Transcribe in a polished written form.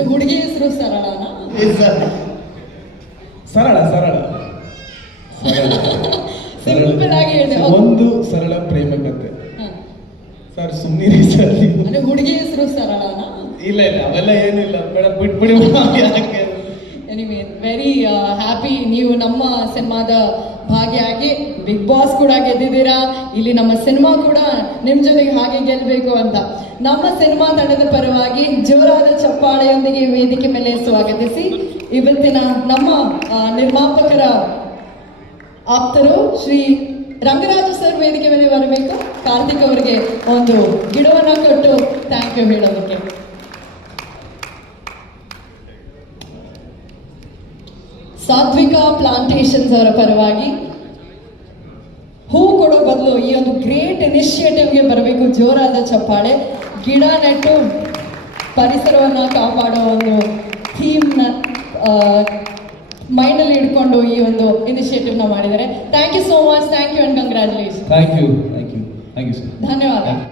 ಅಂದ್ರೆ ಹುಡುಗಿ ಹೆಸರು ಸರಳನಾ? ಸರಳ ಸರಳ ಸಿಂಪಲ್ ಆಗಿ ಹೇಳಿದೆ. ಒಂದು ಸರಳ ಪ್ರೇಮ ಕಥೆ ಸರ್. ಸುಮ್ಮನೆ ಸರ್ ಅಂದ್ರೆ ಹುಡುಗಿ ಹೆಸರು ಸರಳನಾ? ಇಲ್ಲ ಇಲ್ಲ ಅವೆಲ್ಲ ಏನಿಲ್ಲ ಬೇಡ ಬಿಟ್ಬಿಡಿ. ಯಾಕೆ ಎನಿವೆ ವೆರಿ ಹ್ಯಾಪಿ ನೀವು ನಮ್ಮ ಸಿನಿಮಾದ ಭಾಗಿಯಾಗಿ ಬಿಗ್ ಬಾಸ್ ಕೂಡ ಗೆದ್ದಿದ್ದೀರಾ. ಇಲ್ಲಿ ನಮ್ಮ ಸಿನಿಮಾ ಕೂಡ ನಿಮ್ಮ ಜೊತೆಗೆ ಹಾಗೆ ಗೆಲ್ಲಬೇಕು ಅಂತ ನಮ್ಮ ಸಿನಿಮಾ ತಂಡದ ಪರವಾಗಿ ಜೋರಾದ ಚಪ್ಪಾಳೆಯೊಂದಿಗೆ ವೇದಿಕೆ ಮೇಲೆ ಸ್ವಾಗತಿಸಿ ಇವತ್ತಿನ ನಮ್ಮ ನಿರ್ಮಾಪಕರ ಆಪ್ತರು ಶ್ರೀ ರಂಗರಾಜು ಸರ್ ವೇದಿಕೆ ಮೇಲೆ ಬರಬೇಕು. ಕಾರ್ತಿಕ್ ಅವರಿಗೆ ಒಂದು ಗಿಡವನ್ನ ಕೊಟ್ಟು ಥ್ಯಾಂಕ್ ಯು ಹೇಳೋದಕ್ಕೆ. ಸಾತ್ವಿಕಾ ಪ್ಲಾಂಟೇಶನ್ಸ್ ಅವರ ಪರವಾಗಿ ಹೂ ಕೊಡೋ ಬದಲು ಈ ಒಂದು ಗ್ರೇಟ್ ಇನಿಷಿಯೇಟಿವ್ಗೆ ಬರಬೇಕು. ಜೋರಾದ ಚಪ್ಪಾಳೆ. ಗಿಡ ನೆಟ್ಟು ಪರಿಸರವನ್ನು ಕಾಪಾಡೋ ಒಂದು ಥೀಮ್ನ ಮೈಂಡಲ್ಲಿ ಇಟ್ಕೊಂಡು ಈ ಒಂದು ಇನಿಷಿಯೇಟಿವ್ನ ಮಾಡಿದ್ದಾರೆ. Thank you so much. Thank you and congratulation. Thank you sir. ಧನ್ಯವಾದ.